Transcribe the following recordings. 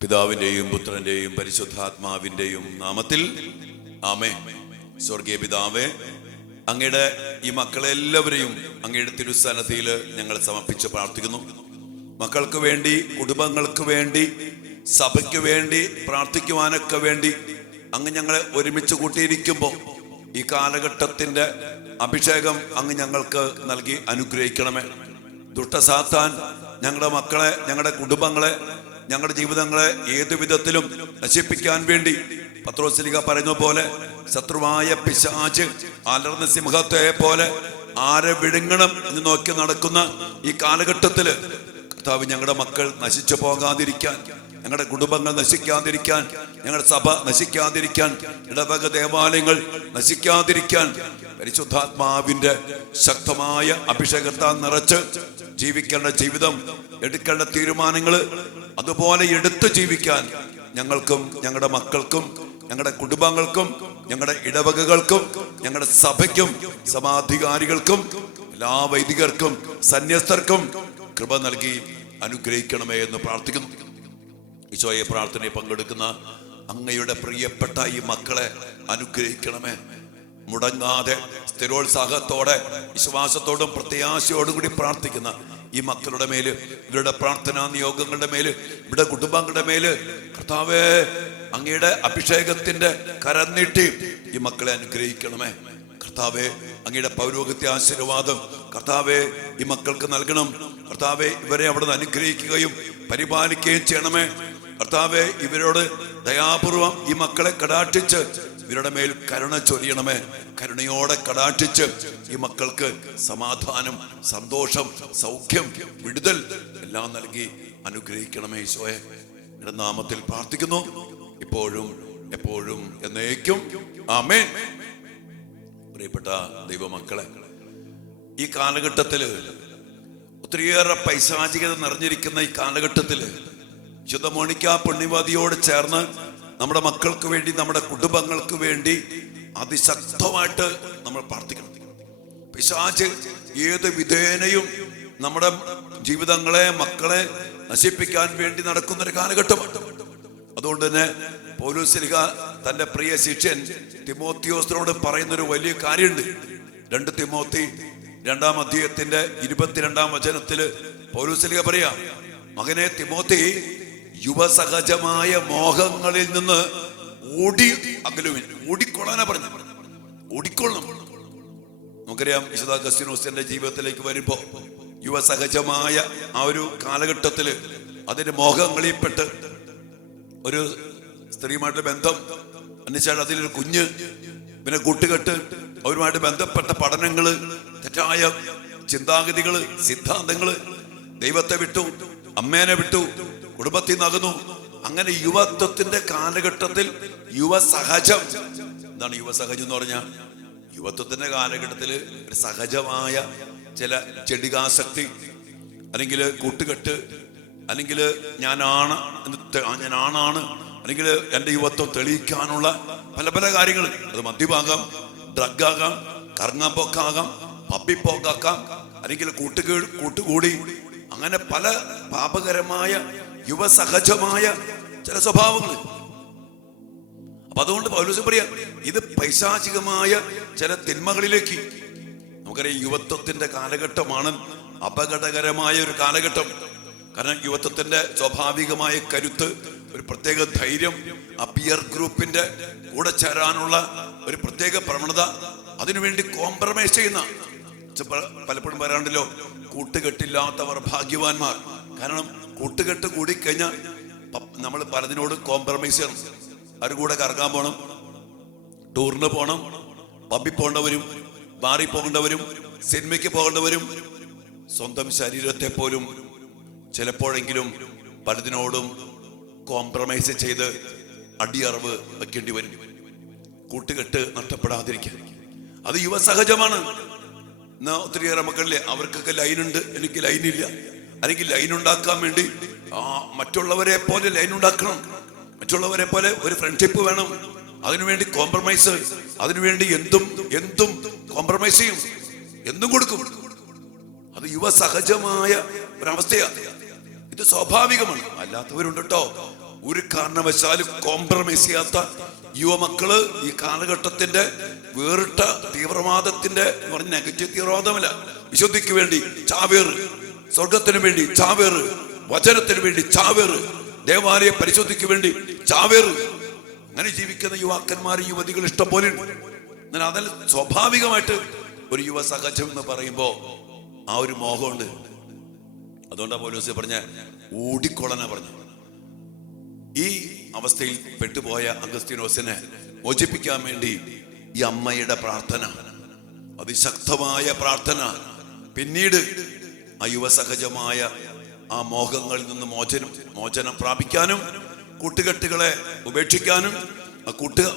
പിതാവിന്റെയും പുത്രന്റെയും പരിശുദ്ധാത്മാവിന്റെയും നാമത്തിൽ ആമേൻ. സ്വർഗീയ പിതാവേ, അങ്ങയുടെ ഈ മക്കളെല്ലാവരെയും അങ്ങയുടെ തിരുസന്നിധിയിൽ ഞങ്ങൾ സമർപ്പിച്ച് പ്രാർത്ഥിക്കുന്നു. മക്കൾക്ക് വേണ്ടി, കുടുംബങ്ങൾക്ക് വേണ്ടി, സഭയ്ക്ക് വേണ്ടി പ്രാർത്ഥിക്കുവാനൊക്കെ വേണ്ടി അങ്ങ് ഞങ്ങളെ ഒരുമിച്ച് കൂട്ടിയിരിക്കുമ്പോൾ ഈ കാലഘട്ടത്തിന്റെ അഭിഷേകം അങ്ങ് ഞങ്ങൾക്ക് നൽകി അനുഗ്രഹിക്കണമേ. ദുഷ്ടസാത്താൻ ഞങ്ങളുടെ മക്കളെ, ഞങ്ങളുടെ കുടുംബങ്ങളെ, ഞങ്ങളുടെ ജീവിതങ്ങളെ ഏതു വിധത്തിലും നശിപ്പിക്കാൻ വേണ്ടി പത്രോസ്ലീഹ പറയുന്ന പോലെ ശത്രുവായ പിശാച് അലർന്ന സിംഹത്തെ പോലെ ആരെ വിഴുങ്ങണം എന്ന് നോക്കി നടക്കുന്ന ഈ കാലഘട്ടത്തില് കർത്താവ്, ഞങ്ങളുടെ മക്കൾ നശിച്ചു പോകാതിരിക്കാൻ, ഞങ്ങളുടെ കുടുംബങ്ങൾ നശിക്കാതിരിക്കാൻ, ഞങ്ങളുടെ സഭ നശിക്കാതിരിക്കാൻ, ഇടവക ദേവാലയങ്ങൾ നശിക്കാതിരിക്കാൻ പരിശുദ്ധാത്മാവിന്റെ ശക്തമായ അഭിഷേകത്താൽ നിറച്ച് ജീവിക്കേണ്ട ജീവിതം, എടുക്കേണ്ട തീരുമാനങ്ങൾ അതുപോലെ എടുത്തു ജീവിക്കാൻ ഞങ്ങൾക്കും, ഞങ്ങളുടെ മക്കൾക്കും, ഞങ്ങളുടെ കുടുംബങ്ങൾക്കും, ഞങ്ങളുടെ ഇടവകകൾക്കും, ഞങ്ങളുടെ സഭയ്ക്കും, സമാധികാരികൾക്കും, എല്ലാ വൈദികർക്കും, സന്യസ്തർക്കും കൃപ നൽകി അനുഗ്രഹിക്കണമേ എന്ന് പ്രാർത്ഥിക്കുന്നു. ഈശോയെ, പ്രാർത്ഥനയിൽ പങ്കെടുക്കുന്ന അങ്ങയുടെ പ്രിയപ്പെട്ട ഈ മക്കളെ അനുഗ്രഹിക്കണമേ. മുടങ്ങാതെ സ്ഥിരോത്സാഹത്തോടെ വിശ്വാസത്തോടും പ്രത്യാശയോടും കൂടി പ്രാർത്ഥിക്കുന്ന ഈ മക്കളുടെ മേല്, ഇവരുടെ പ്രാർത്ഥനാ നിയോഗങ്ങളുടെ മേല്, ഇവിടെ കുടുംബങ്ങളുടെ മേല് കർത്താവേ, അങ്ങയുടെ അഭിഷേകത്തിന്റെ കരം നീട്ടി ഈ മക്കളെ അനുഗ്രഹിക്കണമേ. കർത്താവേ, അങ്ങയുടെ പൗരോഹിത്യ ആശീർവാദം കർത്താവേ ഈ മക്കൾക്ക് നൽകണം. കർത്താവേ, ഇവരെ അവിടെ നിന്ന് അനുഗ്രഹിക്കുകയും പരിപാലിക്കുകയും ചെയ്യണമേ. കർത്താവേ, ഇവരോട് ദയാപൂർവം ഈ മക്കളെ കടാക്ഷിച്ച് ഇവരുടെ മേൽ കരുണ ചൊരിയണമേ. കരുണയോടെ കടാക്ഷിച്ച് ഈ മക്കൾക്ക് സമാധാനം, സന്തോഷം, സൗഖ്യം, വിടുതൽ എല്ലാം നൽകി അനുഗ്രഹിക്കണമേ. ഈശോയെ, നിന്റെ നാമത്തിൽ പ്രാർത്ഥിക്കുന്നു, ഇപ്പോഴും എപ്പോഴും എന്നേക്കും ആമേൻ. പ്രിയപ്പെട്ട ദൈവമക്കളെ, ഈ കാലഘട്ടത്തില് ഒത്തിരിയേറെ പൈശാചികത നിറഞ്ഞിരിക്കുന്ന ഈ കാലഘട്ടത്തില് വിശുദ്ധ മോണിക്ക പുണ്യവതിയോട് ചേർന്ന് നമ്മുടെ മക്കൾക്ക് വേണ്ടി, നമ്മുടെ കുടുംബങ്ങൾക്ക് വേണ്ടി അതിശക്തമായിട്ട് നമ്മൾ പ്രാർത്ഥിക്കണം. പിശാച് ഏത് വിധേനയും നമ്മുടെ ജീവിതങ്ങളെ, മക്കളെ നശിപ്പിക്കാൻ വേണ്ടി നടക്കുന്നൊരു കാലഘട്ടമാണ്. അതുകൊണ്ട് തന്നെ പൗലോസ്ലീഹ തന്റെ പ്രിയ ശിഷ്യൻ തിമോത്തിയോസിനോട് പറയുന്നൊരു വലിയ കാര്യമുണ്ട്. 2 തിമോത്തി 2-ാം അധ്യായത്തിന്റെ 22-ാം വചനത്തില് പൗലോസ്ലീഹ പറയാ, മകനെ തിമോത്തി, യുവസഹജമായ മോഹങ്ങളിൽ നിന്ന് ഓടിക്കൊള്ളാനാ പറഞ്ഞു. ഓടിക്കൊള്ളണം. നമുക്കറിയാം, വിശുദ്ധ അഗസ്തീനോസിന്റെ ജീവിതത്തിലേക്ക് വരുമ്പോ യുവസഹജമായ ആ ഒരു കാലഘട്ടത്തില് അതിന്റെ മോഹങ്ങളിൽപ്പെട്ട് ഒരു സ്ത്രീയുമായിട്ട് ബന്ധം, എന്നുവെച്ചാൽ അതിലൊരു കുഞ്ഞ്, പിന്നെ കൂട്ടുകെട്ട്, അവരുമായിട്ട് ബന്ധപ്പെട്ട പഠനങ്ങള്, തെറ്റായ ചിന്താഗതികള്, സിദ്ധാന്തങ്ങള്, ദൈവത്തെ വിട്ടു, അമ്മേനെ വിട്ടു, കുടുംബത്തിൽ നിന്നകന്നു. അങ്ങനെ യുവത്വത്തിന്റെ കാലഘട്ടത്തിൽ യുവസഹജം, എന്താണ് യുവസഹജം എന്ന് പറഞ്ഞാൽ? യുവത്വത്തിന്റെ കാലഘട്ടത്തിൽ ഒരു സഹജമായ ചില ചെടികാസക്തി, അല്ലെങ്കിൽ കൂട്ടുകെട്ട്, അല്ലെങ്കിൽ ഞാനാണ്, അല്ലെങ്കിൽ എൻ്റെ യുവത്വം തെളിയിക്കാനുള്ള പല പല കാര്യങ്ങൾ. അത് മദ്യപാകാം, ഡ്രഗാകാം, കറങ്ങാമ്പോക്കാകാം, പബ്ബിപ്പോക്കാക്കാം, അല്ലെങ്കിൽ കൂട്ടുകൂടി, അങ്ങനെ പല പാപകരമായ യുവസഹജമായ ചില സ്വഭാവങ്ങൾ. അപ്പൊ അതുകൊണ്ട് പൗലോസ് പറയാ, ഇത് പൈശാചികമായ ചില തിന്മകളിലേക്ക്. നമുക്കറിയാം, യുവത്വത്തിന്റെ കാലഘട്ടമാണ് അപകടകരമായ ഒരു കാലഘട്ടം. കാരണം യുവത്വത്തിന്റെ സ്വാഭാവികമായ കരുത്ത്, ഒരു പ്രത്യേക ധൈര്യം, ആ പിയർ ഗ്രൂപ്പിന്റെ കൂടെ ചേരാനുള്ള ഒരു പ്രത്യേക പ്രവണത, അതിനുവേണ്ടി കോംപ്രമൈസ് ചെയ്യുന്ന, പലപ്പോഴും പറയാറുണ്ടല്ലോ, കൂട്ടുകെട്ടില്ലാത്തവർ ഭാഗ്യവാന്മാർ. കാരണം കൂട്ടുകെട്ട് കൂടിക്കഴിഞ്ഞാൽ നമ്മൾ പലതിനോട് കോംപ്രമൈസ് ചെയ്യണം. അവരുടെ കൂടെ കറങ്ങാൻ പോകണം, ടൂറിന് പോകണം, പബ്ബിൽ പോകേണ്ടവരും, ബാറിൽ പോകേണ്ടവരും, സിനിമയ്ക്ക് പോകേണ്ടവരും, സ്വന്തം ശരീരത്തെ പോലും ചിലപ്പോഴെങ്കിലും പലതിനോടും കോംപ്രമൈസ് ചെയ്ത് അടിയറവ് വെക്കേണ്ടി വരും, കൂട്ടുകെട്ട് നഷ്ടപ്പെടാതിരിക്കാൻ. അത് യുവസഹജമാണ്. എന്നാ ഒത്തിരിയേറെ മക്കളില്ലേ, അവർക്കൊക്കെ ലൈനുണ്ട്, എനിക്ക് ലൈനില്ല. അല്ലെങ്കിൽ ലൈൻ ഉണ്ടാക്കാൻ വേണ്ടി മറ്റുള്ളവരെ പോലെ ലൈൻ ഉണ്ടാക്കണം, മറ്റുള്ളവരെ പോലെ ഒരു ഫ്രണ്ട്ഷിപ്പ് വേണം, അതിനുവേണ്ടി കോംപ്രമൈസ്, അതിനുവേണ്ടി എന്തും കോംപ്രമൈസ് ചെയ്യും, എന്തും കൊടുക്കും. അത് യുവസഹജമായ ഒരവസ്ഥയാണ്. ഇത് സ്വാഭാവികമാണ്. അല്ലാത്തവരുണ്ട് കേട്ടോ, ഒരു കാരണവശാലും കോംപ്രമൈസ് ചെയ്യാത്ത യുവമക്കള് ഈ കാലഘട്ടത്തിന്റെ വേറിട്ട തീവ്രവാദത്തിന്റെ പറഞ്ഞ നെഗറ്റീവ് തീവ്രവാദമല്ല, വിശുദ്ധിക്ക് വേണ്ടി ചാവേറ്, സ്വർഗത്തിന് വേണ്ടി ചാവേറ്, വചനത്തിന് വേണ്ടി ചാവേറ്, ദേവാലയ പരിശുദ്ധിക്ക് വേണ്ടി ചാവേറ്, അങ്ങനെ ജീവിക്കുന്ന യുവാക്കന്മാർ യുവതികൾ ഇഷ്ടം പോലെ ഉണ്ട്. എന്നാൽ അതിൽ സ്വാഭാവികമായിട്ട് ഒരു യുവ സഹജം എന്ന് പറയുമ്പോ ആ ഒരു മോഹമുണ്ട്. അതുകൊണ്ടാ പൗലോസ് പറഞ്ഞ ഓടിക്കൊള്ളനാ പറഞ്ഞു. ഈ അവസ്ഥയിൽ പെട്ടുപോയ അഗസ്തീനോസിനെ മോചിപ്പിക്കാൻ വേണ്ടി ഈ അമ്മയുടെ പ്രാർത്ഥന, അതിശക്തമായ പ്രാർത്ഥന, പിന്നീട് ആ യുവസഹജമായ ആ മോഹങ്ങളിൽ നിന്ന് മോചനം പ്രാപിക്കാനും കൂട്ടുകെട്ടുകളെ ഉപേക്ഷിക്കാനും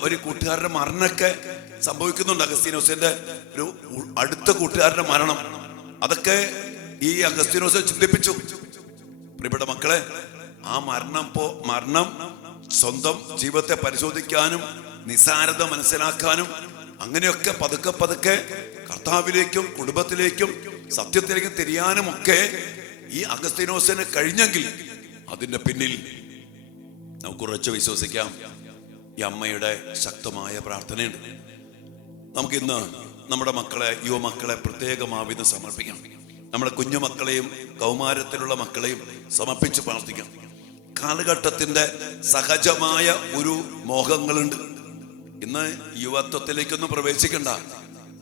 ഒരു കൂട്ടുകാരുടെ മരണമൊക്കെ സംഭവിക്കുന്നുണ്ട്. അഗസ്തീനോസിന്റെ ഒരു അടുത്ത കൂട്ടുകാരുടെ മരണം, അതൊക്കെ ഈ അഗസ്തീനോസ് ചിന്തിപ്പിച്ചു. പ്രിയപ്പെട്ട മക്കളെ, ആ മരണം സ്വന്തം ജീവിതത്തെ പരിശോധിക്കാനും നിസാരത മനസ്സിലാക്കാനും അങ്ങനെയൊക്കെ പതുക്കെ കർത്താവിലേക്കും കുടുംബത്തിലേക്കും സത്യത്തിലേക്കും തിരിയാനും ഒക്കെ ഈ അഗസ്തീനോസിന് കഴിഞ്ഞെങ്കിൽ അതിന്റെ പിന്നിൽ നമുക്ക് ഉറച്ചു വിശ്വസിക്കാം ഈ അമ്മയുടെ ശക്തമായ പ്രാർത്ഥനയുണ്ട്. നമുക്കിന്ന് നമ്മുടെ മക്കളെ, യുവമക്കളെ പ്രത്യേകമാവിധം സമർപ്പിക്കാം. നമ്മുടെ കുഞ്ഞുമക്കളെയും കൗമാരത്തിലുള്ള മക്കളെയും സമർപ്പിച്ച് പ്രാർത്ഥിക്കാം. കാലഘട്ടത്തിന്റെ സഹജമായ ഒരു മോഹങ്ങളുണ്ട്. ഇന്ന് യുവത്വത്തിലേക്കൊന്നും പ്രവേശിക്കണ്ട.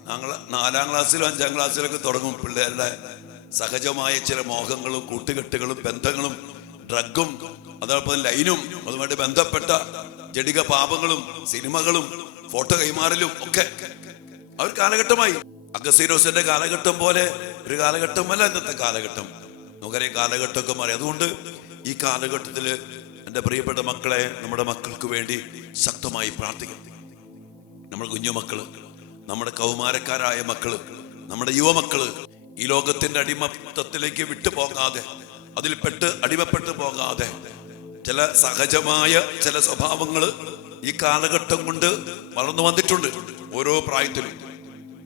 ഞങ്ങൾ 4ാം ക്ലാസ്സിലും 5ാം ക്ലാസ്സിലൊക്കെ തുടങ്ങും പിള്ളേരുടെ സഹജമായ ചില മോഹങ്ങളും കൂട്ടുകെട്ടുകളും ബന്ധങ്ങളും ഡ്രഗും അതോടൊപ്പം ലൈനും അതുമായിട്ട് ബന്ധപ്പെട്ട ജഡിക പാപങ്ങളും സിനിമകളും ഫോട്ടോ കൈമാറലും ഒക്കെ അവർ കാലഘട്ടമായി. അഗസ്തീനോസിന്റെ കാലഘട്ടം പോലെ ഒരു കാലഘട്ടമല്ല ഇന്നത്തെ കാലഘട്ടം. നമുക്കറിയാം കാലഘട്ടമൊക്കെ മാറി. അതുകൊണ്ട് ഈ കാലഘട്ടത്തില് എൻ്റെ പ്രിയപ്പെട്ട മക്കളെ, നമ്മുടെ മക്കൾക്ക് വേണ്ടി ശക്തമായി പ്രാർത്ഥിക്കാം. നമ്മുടെ കുഞ്ഞുമക്കള്, നമ്മുടെ കൗമാരക്കാരായ മക്കള്, നമ്മുടെ യുവമക്കള് ഈ ലോകത്തിന്റെ അടിമത്തത്തിലേക്ക് വിട്ടുപോകാതെ, അടിമപ്പെട്ടു പോകാതെ, ചില സഹജമായ ചില സ്വഭാവങ്ങള് ഈ കാലഘട്ടം കൊണ്ട് വളർന്നു വന്നിട്ടുണ്ട് ഓരോ പ്രായത്തിലും.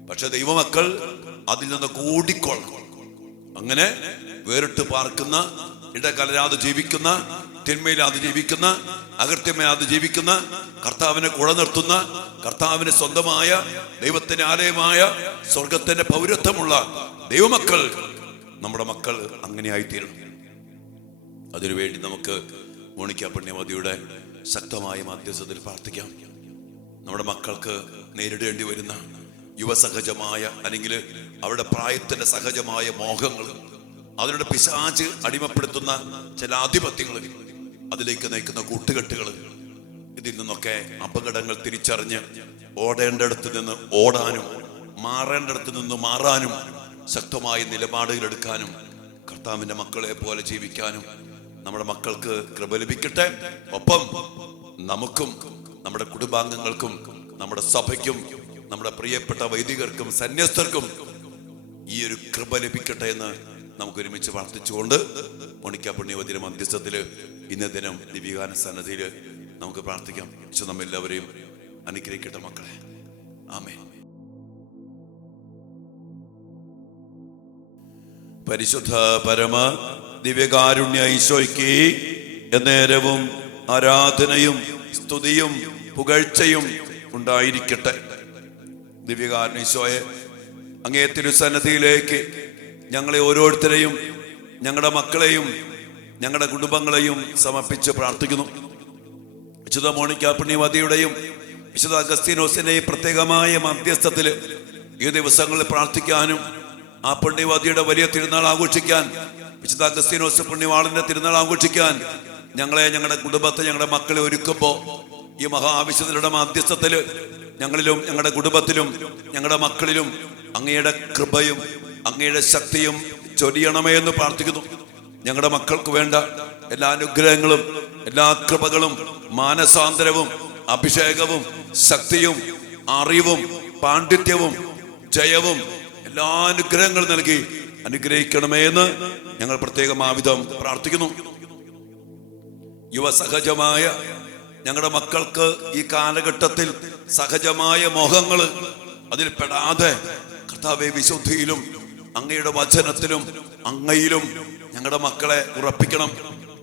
പക്ഷെ ദൈവമക്കൾ അതിൽ നിന്ന് കൂടിക്കൊള്ളണം. അങ്ങനെ വേറിട്ട് പാർക്കുന്ന, ഇടകലരാതെ ജീവിക്കുന്ന, തിന്മയിലാതെ ജീവിക്കുന്ന, അകൃത്യമേലാതെ ജീവിക്കുന്ന, കർത്താവിനെ കൂടെ നിർത്തുന്ന, കർത്താവിന് സ്വന്തമായ ദൈവത്തിന്റെ ആലയമായ സ്വർഗത്തിന്റെ പൗരത്വമുള്ള ദൈവമക്കൾ, നമ്മുടെ മക്കൾ അങ്ങനെ ആയിത്തീരണം. അതിനുവേണ്ടി നമുക്ക് മോണിക്ക പുണ്യവതിയുടെ ശക്തമായ മധ്യസ്ഥതയിൽ പ്രാർത്ഥിക്കാം. നമ്മുടെ മക്കൾക്ക് നേരിടേണ്ടി വരുന്ന യുവസഹജമായ അല്ലെങ്കിൽ അവരുടെ പ്രായത്തിന്റെ സഹജമായ മോഹങ്ങൾ, അതിലൂടെ പിശാച് അടിമപ്പെടുത്തുന്ന ചില ആധിപത്യങ്ങൾ, അതിലേക്ക് നയിക്കുന്ന കൂട്ടുകെട്ടുകൾ, ഇതിൽ നിന്നൊക്കെ അപകടങ്ങൾ തിരിച്ചറിഞ്ഞ് ഓടേണ്ടടുത്ത് നിന്ന് ഓടാനും മാറേണ്ടടുത്ത് നിന്ന് മാറാനും ശക്തമായ നിലപാടുകൾ എടുക്കാനും കർത്താവിന്റെ മക്കളെ പോലെ ജീവിക്കാനും നമ്മുടെ മക്കൾക്ക് കൃപ ലഭിക്കട്ടെ. ഒപ്പം നമുക്കും നമ്മുടെ കുടുംബാംഗങ്ങൾക്കും നമ്മുടെ സഭയ്ക്കും നമ്മുടെ പ്രിയപ്പെട്ട വൈദികർക്കും സന്യസ്തർക്കും ഈ ഒരു കൃപ ലഭിക്കട്ടെ എന്ന് നമുക്ക് ഒരുമിച്ച് പ്രാർത്ഥിച്ചുകൊണ്ട് മോണിക്ക പുണ്യവതിയുടെ മധ്യസ്ഥത്തില് ഇന്നത്തെ ദിനം ദിവ്യഗാന സന്നദ്ധിയിൽ നമുക്ക് പ്രാർത്ഥിക്കാം. ഈശോ നമ്മെല്ലാവരെയും അനുഗ്രഹിക്കട്ടെ മക്കളെ. ആമേൻ. പരിശുദ്ധ പരമ ദിവ്യകാരുണ്യ ഈശോയ്ക്ക് എന്നേരവും ആരാധനയും സ്തുതിയും പുകഴ്ചയും ഉണ്ടായിരിക്കട്ടെ. ദിവ്യകാരുണ്യ ഈശോയെ, അങ്ങേ തിരുസന്നിധിയിലേക്ക് ഞങ്ങളെ ഓരോരുത്തരെയും, ഞങ്ങളുടെ മക്കളെയും ഞങ്ങളുടെ കുടുംബങ്ങളെയും സമർപ്പിച്ച് പ്രാർത്ഥിക്കുന്നു. വിശുദ്ധ മോണിക്ക പുണ്യവതിയുടെയും വിശുദ്ധ അഗസ്തീനോസിന്റെയും പ്രത്യേകമായ മധ്യസ്ഥത്തില് ഈ ദിവസങ്ങളിൽ പ്രാർത്ഥിക്കാനും ആ പുണ്യവതിയുടെ വലിയ തിരുനാൾ ആഘോഷിക്കാൻ, വിശുദ്ധ അഗസ്തീനോസ് പുണ്യവാളന്റെ തിരുനാൾ ആഘോഷിക്കാൻ ഞങ്ങളെ, ഞങ്ങളുടെ കുടുംബത്തെ, ഞങ്ങളുടെ മക്കളെ ഒരുക്കുമ്പോൾ ഈ മഹാവിശുദ്ധരുടെ മധ്യസ്ഥത്തില് ഞങ്ങളിലും ഞങ്ങളുടെ കുടുംബത്തിലും ഞങ്ങളുടെ മക്കളിലും അങ്ങയുടെ കൃപയും അങ്ങയുടെ ശക്തിയും ചൊരിയണമേ എന്ന് പ്രാർത്ഥിക്കുന്നു. ഞങ്ങളുടെ മക്കൾക്ക് വേണ്ട എല്ലാ അനുഗ്രഹങ്ങളും എല്ലാ കൃപകളും മാനസാന്തരവും അഭിഷേകവും ശക്തിയും അറിവും പാണ്ഡിത്യവും ജയവും എല്ലാ അനുഗ്രഹങ്ങളും നൽകി അനുഗ്രഹിക്കണമേ എന്ന് ഞങ്ങൾ പ്രത്യേകമാവിധം പ്രാർത്ഥിക്കുന്നു. യുവസഹജമായ ഞങ്ങളുടെ മക്കൾക്ക് ഈ കാലഘട്ടത്തിൽ സഹജമായ മോഹങ്ങള് അതിൽ പെടാതെ കർത്താവേ വിശുദ്ധിയിലും അങ്ങയുടെ വചനത്തിലും അങ്ങയിലും ഞങ്ങളുടെ മക്കളെ ഉറപ്പിക്കണം,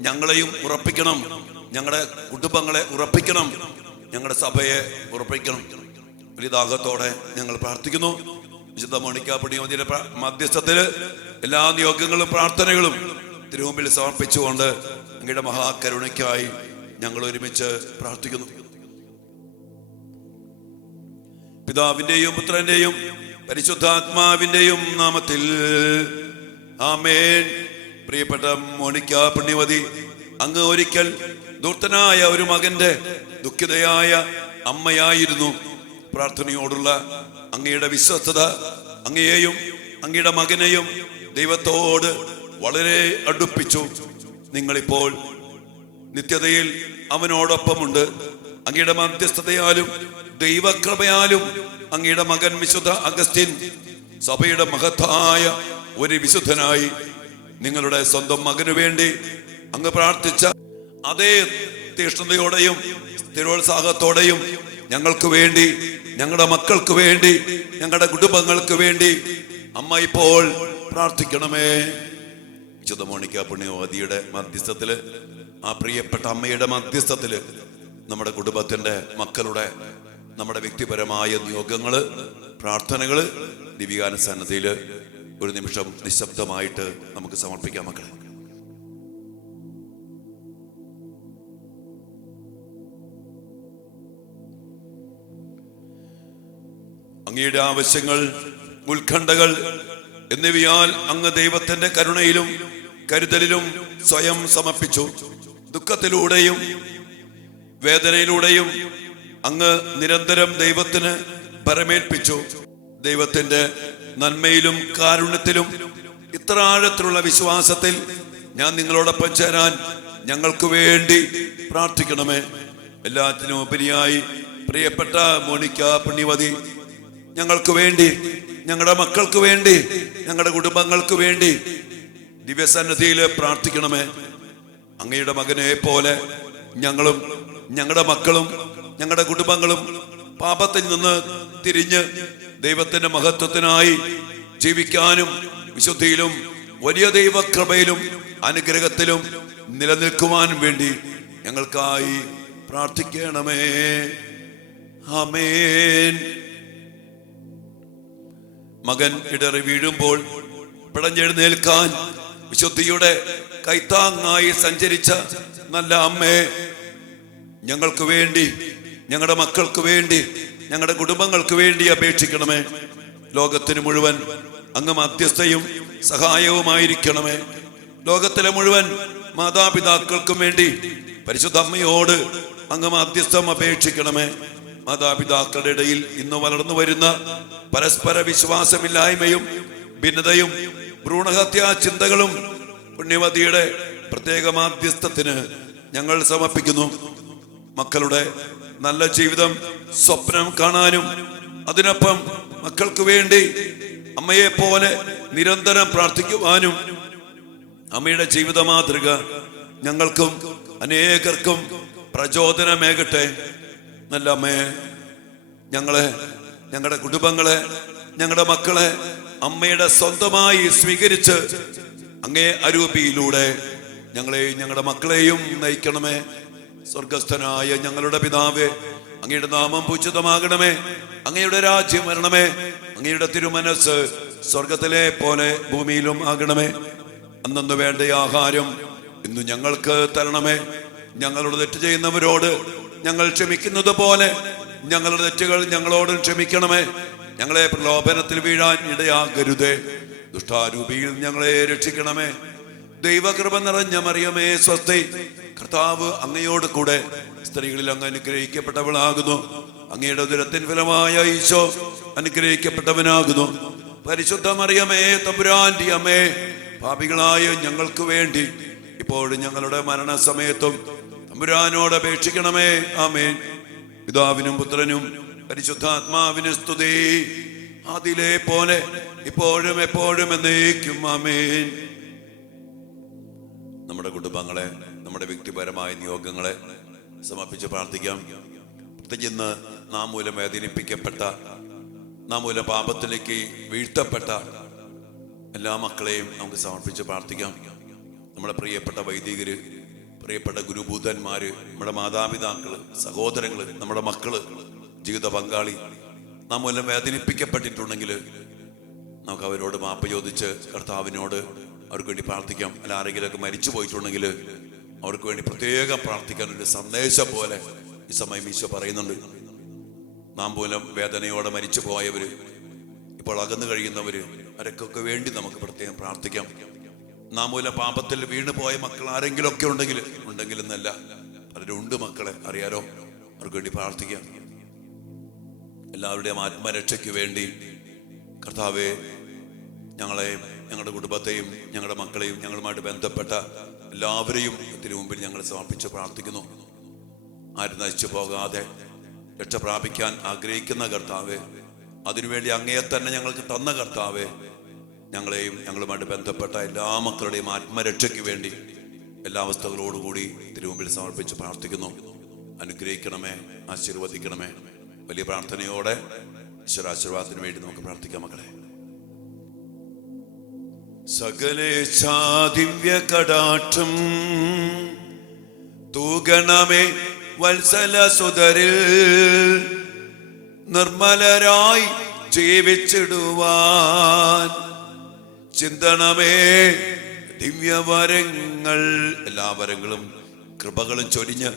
ഞങ്ങളെയും ഉറപ്പിക്കണം. ഞങ്ങളുടെ കുടുംബങ്ങളെ ഉറപ്പിക്കണം, ഞങ്ങളുടെ സഭയെ ഉറപ്പിക്കണം. വലിയ ദാഹത്തോടെ ഞങ്ങൾ പ്രാർത്ഥിക്കുന്നു. വിശുദ്ധ മോണിക്ക പുണ്യവതിയുടെ മധ്യസ്ഥത്തില് എല്ലാ നിയോഗങ്ങളും പ്രാർത്ഥനകളും തിരുമുമ്പിൽ സമർപ്പിച്ചുകൊണ്ട് അങ്ങയുടെ മഹാകരുണയ്ക്കായി ഞങ്ങൾ ഒരുമിച്ച് പ്രാർത്ഥിക്കുന്നു. പിതാവിന്റെയും പുത്രന്റെയും പരിശുദ്ധാത്മാവിന്റെയും നാമത്തിൽ ആമേൻ. പ്രിയപ്പെട്ട മോണിക്ക പുണ്യവതി, അങ്ങ് ഒരിക്കൽ ദൂർത്തനായ ഒരു മകന്റെ ദുഃഖിതയായ അമ്മയായിരുന്നു. പ്രാർത്ഥനയോടുള്ള അങ്ങയുടെ വിശ്വസ്തത അങ്ങയെയും അങ്ങയുടെ മകനെയും ദൈവത്തോട് വളരെ അടുപ്പിച്ചു. നിങ്ങളിപ്പോൾ നിത്യതയിൽ അവനോടൊപ്പമുണ്ട്. അങ്ങയുടെ മധ്യസ്ഥതയാലും ദൈവകൃപയാലും അങ്ങയുടെ മകൻ വിശുദ്ധ അഗസ്റ്റിൻ സഭയുടെ മഹത്തായ ഒരു വിശുദ്ധനായി നിങ്ങളുടെ സ്വന്തം മകനു വേണ്ടി അങ്ങ് പ്രാർത്ഥിച്ച അതേ തീഷ്ണതയോടെയും സ്ഥിരോത്സാഹത്തോടെയും ഞങ്ങൾക്ക് വേണ്ടി, ഞങ്ങളുടെ മക്കൾക്ക് വേണ്ടി, ഞങ്ങളുടെ കുടുംബങ്ങൾക്ക് വേണ്ടി അമ്മ ഇപ്പോൾ പ്രാർത്ഥിക്കണമേ. വിശുദ്ധ മോണിക്ക പുണ്യവതിയുടെ മധ്യസ്ഥത്തില്, ആ പ്രിയപ്പെട്ട അമ്മയുടെ മധ്യസ്ഥത്തില് നമ്മുടെ കുടുംബത്തിന്റെ, മക്കളുടെ, നമ്മുടെ വ്യക്തിപരമായ നിയോഗങ്ങള്, പ്രാർത്ഥനകള് ദിവ്യാനുസന്നതിയില് ഒരു നിമിഷം നിശബ്ദമായിട്ട് നമുക്ക് സമർപ്പിക്കാം. മക്കളെ, അങ്ങയുടെ ആവശ്യങ്ങൾ, ഉത്കണ്ഠകൾ എന്നിവയാൽ അങ്ങ് ദൈവത്തിന്റെ കരുണയിലും കരുതലിലും സ്വയം സമർപ്പിച്ചു. ദുഃഖത്തിലൂടെയും വേദനയിലൂടെയും അങ്ങ് നിരന്തരം ദൈവത്തിന് പരമേൽപ്പിച്ചു. ദൈവത്തിന്റെ നന്മയിലും കാരുണ്യത്തിലും ഇത്ര ആഴത്തിലുള്ള വിശ്വാസത്തിൽ ഞാൻ നിങ്ങളോടൊപ്പം ചേരാൻ ഞങ്ങൾക്ക് വേണ്ടി പ്രാർത്ഥിക്കണമേ. എല്ലാത്തിനും ഉപരിയായി പ്രിയപ്പെട്ട മോണിക്ക പുണ്യവതി ഞങ്ങൾക്ക് വേണ്ടി, ഞങ്ങളുടെ മക്കൾക്ക് വേണ്ടി, ഞങ്ങളുടെ കുടുംബങ്ങൾക്ക് വേണ്ടി ദിവ്യസന്നിധിയിൽ പ്രാർത്ഥിക്കണമേ. അങ്ങയുടെ മകനെ പോലെ ഞങ്ങളും ഞങ്ങളുടെ മക്കളും ഞങ്ങളുടെ കുടുംബങ്ങളും പാപത്തിൽ നിന്ന് തിരിഞ്ഞ് ദൈവത്തിന്റെ മഹത്വത്തിനായി ജീവിക്കാനും വിശുദ്ധിയിലും വലിയ ദൈവകൃപയിലും അനുഗ്രഹത്തിലും നിലനിൽക്കുവാനും വേണ്ടി ഞങ്ങൾക്കായി പ്രാർത്ഥിക്കണമേ. ആമേൻ. മകൻ ഇടറി വീഴുമ്പോൾ പിടഞ്ഞെഴുന്നേൽക്കാൻ വിശുദ്ധിയുടെ കൈത്താങ്ങായി സഞ്ചരിച്ച നല്ല അമ്മേ, ഞങ്ങൾക്ക് വേണ്ടി, ഞങ്ങളുടെ മക്കൾക്ക് വേണ്ടി, ഞങ്ങളുടെ കുടുംബങ്ങൾക്ക് വേണ്ടി അപേക്ഷിക്കണമേ. ലോകത്തിന് മുഴുവൻ അങ്ങ് മധ്യസ്ഥയും സഹായവുമായിരിക്കണമേ. ലോകത്തിലെ മുഴുവൻ മാതാപിതാക്കൾക്കും വേണ്ടി പരിശുദ്ധ അമ്മയോട് അങ്ങ് മധ്യസ്ഥം അപേക്ഷിക്കണമേ. മാതാപിതാക്കളുടെ ഇടയിൽ ഇന്ന് വളർന്നു വരുന്ന പരസ്പര വിശ്വാസമില്ലായ്മയും ഭിന്നതയും ഭ്രൂണഹത്യാ ചിന്തകളും പുണ്യവതിയുടെ പ്രത്യേക മാധ്യസ്ഥത്തിന് ഞങ്ങൾ സമർപ്പിക്കുന്നു. മക്കളുടെ നല്ല ജീവിതം സ്വപ്നം കാണാനും അതിനൊപ്പം മക്കൾക്ക് വേണ്ടി അമ്മയെ പോലെ നിരന്തരം പ്രാർത്ഥിക്കുവാനും അമ്മയുടെ ജീവിത മാതൃക ഞങ്ങൾക്കും അനേകർക്കും പ്രചോദനമേകട്ടെ. നല്ല അമ്മേ, ഞങ്ങളെ, ഞങ്ങളുടെ കുടുംബങ്ങളെ, ഞങ്ങളുടെ മക്കളെ അമ്മയുടെ സ്വന്തമായി സ്വീകരിച്ച് അങ്ങേ അരൂപിയിലൂടെ ഞങ്ങളെയും ഞങ്ങളുടെ മക്കളെയും നയിക്കണമേ. സ്വർഗസ്ഥനായ ഞങ്ങളുടെ പിതാവേ, അങ്ങയുടെ നാമം പൂജിതമാകണമേ. അങ്ങയുടെ രാജ്യം വരണമേ. അങ്ങയുടെ തിരുമനസ് സ്വർഗത്തിലെ പോലെ ഭൂമിയിലും ആകണമേ. അന്നു വേണ്ട ആഹാരം ഇന്ന് ഞങ്ങൾക്ക് തരണമേ. ഞങ്ങളോട് തെറ്റ് ചെയ്യുന്നവരോട് ഞങ്ങൾ ക്ഷമിക്കുന്നത് പോലെ ഞങ്ങളുടെ തെറ്റുകൾ ഞങ്ങളോട് ക്ഷമിക്കണമേ. ഞങ്ങളെ പ്രലോഭനത്തിൽ വീഴാൻ ഇടയാകരുതേ. ദുഷ്ടാരൂപിയിൽ ഞങ്ങളെ രക്ഷിക്കണമേ. ദൈവകൃപ നിറഞ്ഞ മറിയമേ സ്വസ്തി, കർത്താവ് അങ്ങയോട് കൂടെ സ്ത്രീകളിൽ അങ്ങ് അനുഗ്രഹിക്കപ്പെട്ടവളാകുന്നു. അങ്ങയുടെ ഉദരത്തിൻ ഫലമായ ഈശോ അനുഗ്രഹിക്കപ്പെട്ടവനാകുന്നു. പരിശുദ്ധ മറിയമേ തമ്പുരാന്റെ അമ്മേ, പാപികളായ ഞങ്ങൾക്ക് വേണ്ടി ഇപ്പോഴും ഞങ്ങളുടെ മരണസമയത്തും തമ്പുരാനോട് അപേക്ഷിക്കണമേ. ആമേൻ. പിതാവിനും പുത്രനും പരിശുദ്ധാത്മാവിന് സ്തുതി, അതിലെ പോലെ ഇപ്പോഴും എപ്പോഴും എന്നേക്കും. ആമേൻ. നമ്മുടെ കുടുംബങ്ങളെ, നമ്മുടെ വ്യക്തിപരമായ നിയോഗങ്ങളെ സമർപ്പിച്ച് പ്രാർത്ഥിക്കാം. പ്രത്യേകിച്ച് ഇന്ന് നാം മൂലം വേദനിപ്പിക്കപ്പെട്ട, നാം മൂലം പാപത്തിലേക്ക് വീഴ്ത്തപ്പെട്ട എല്ലാ മക്കളെയും നമുക്ക് സമർപ്പിച്ച് പ്രാർത്ഥിക്കാം. നമ്മുടെ പ്രിയപ്പെട്ട വൈദികര്, പ്രിയപ്പെട്ട ഗുരുഭൂതന്മാര്, നമ്മുടെ മാതാപിതാക്കള്, സഹോദരങ്ങള്, നമ്മുടെ മക്കള്, ജീവിത പങ്കാളി നാം മൂലം വേദനിപ്പിക്കപ്പെട്ടിട്ടുണ്ടെങ്കിൽ നമുക്ക് അവരോട് മാപ്പ് ചോദിച്ച് കർത്താവിനോട് അവർക്ക് വേണ്ടി പ്രാർത്ഥിക്കാം. അല്ല, ആരെങ്കിലുമൊക്കെ മരിച്ചു പോയിട്ടുണ്ടെങ്കിൽ അവർക്ക് വേണ്ടി പ്രത്യേകം പ്രാർത്ഥിക്കാൻ ഒരു സന്ദേശം പോലെ ഈ സമയം ഈശോ പറയുന്നുണ്ട്. നാം മൂലം വേദനയോടെ മരിച്ചു പോയവര്, ഇപ്പോൾ അകന്നു കഴിയുന്നവര്, അവരൊക്കെ വേണ്ടി നമുക്ക് പ്രത്യേകം പ്രാർത്ഥിക്കാം. നാം മൂലം പാപത്തിൽ വീണു പോയ മക്കൾ ആരെങ്കിലും ഒക്കെ ഉണ്ടെങ്കിൽ എന്നല്ല, പലരും ഉണ്ട് മക്കളെ, അറിയാലോ. അവർക്ക് വേണ്ടി പ്രാർത്ഥിക്കാം. എല്ലാവരുടെയും ആത്മരക്ഷയ്ക്ക് വേണ്ടി കർത്താവെ, ഞങ്ങളെയും ഞങ്ങളുടെ കുടുംബത്തെയും ഞങ്ങളുടെ മക്കളെയും ഞങ്ങളുമായിട്ട് ബന്ധപ്പെട്ട എല്ലാവരെയും ഇതിനു മുമ്പിൽ ഞങ്ങൾ സമർപ്പിച്ച് പ്രാർത്ഥിക്കുന്നു. ആരും നശിച്ചു പോകാതെ രക്ഷ പ്രാപിക്കാൻ ആഗ്രഹിക്കുന്ന കർത്താവെ, അതിനുവേണ്ടി അങ്ങയെ തന്നെ ഞങ്ങൾക്ക് തന്ന കർത്താവെ, ഞങ്ങളെയും ഞങ്ങളുമായിട്ട് ബന്ധപ്പെട്ട എല്ലാ മക്കളുടെയും ആത്മരക്ഷയ്ക്ക് വേണ്ടി എല്ലാ അവസ്ഥകളോടുകൂടി ഇതിനു മുമ്പിൽ സമർപ്പിച്ച് പ്രാർത്ഥിക്കുന്നു. അനുഗ്രഹിക്കണമേ, ആശീർവദിക്കണമേ. വലിയ പ്രാർത്ഥനയോടെ ഈശ്വരാശീർവാദത്തിന് വേണ്ടി നമുക്ക് പ്രാർത്ഥിക്കാം. മക്കളെ, സകലേശാ ദിവ്യ കടാക്ഷം തൂകണമേ വത്സല സുതരിൽ, നിർമ്മലരായി ജീവിച്ചിടുവാൻ ചിന്തണമേ ദിവ്യവരങ്ങൾ. എല്ലാ വരങ്ങളും കൃപകളും ചൊരിഞ്ഞ്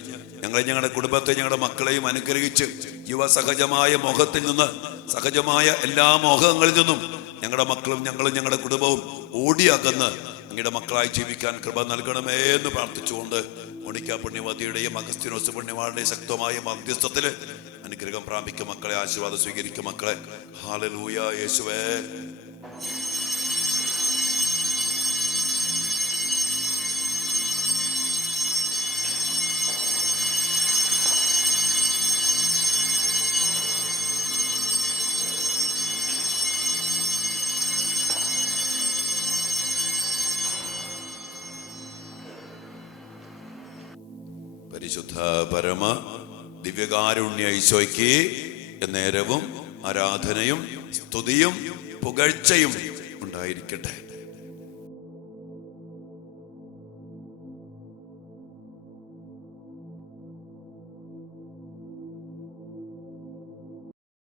ഞങ്ങളുടെ കുടുംബത്തെ, ഞങ്ങളുടെ മക്കളെയും അനുഗ്രഹിച്ച് യുവസഹജമായ മോഹത്തിൽ നിന്ന്, സഹജമായ എല്ലാ മോഹങ്ങളിൽ നിന്നും ഞങ്ങളുടെ മക്കളും ഞങ്ങളുടെ കുടുംബവും ഓടിയകന്ന് അങ്ങയുടെ മക്കളായി ജീവിക്കാൻ കൃപ നൽകണമേ എന്ന് പ്രാർത്ഥിച്ചുകൊണ്ട് മോണിക്ക പുണ്യവതിയുടെയും അഗസ്തീനോസ് പുണ്യവാളുടെയും ശക്തമായ മധ്യസ്ഥത്തില് അനുഗ്രഹം പ്രാപിക്കും മക്കളെ. ആശീർവാദം സ്വീകരിക്കും മക്കളെ. ഹല്ലേലൂയ യേശുവേ. പരിശുദ്ധ പരമ ദിവ്യകാരുണ്യ ഈശോയ്ക്ക് എന്നേരവും ആരാധനയും സ്തുതിയും പുകഴ്ചയും ഉണ്ടായിരിക്കട്ടെ.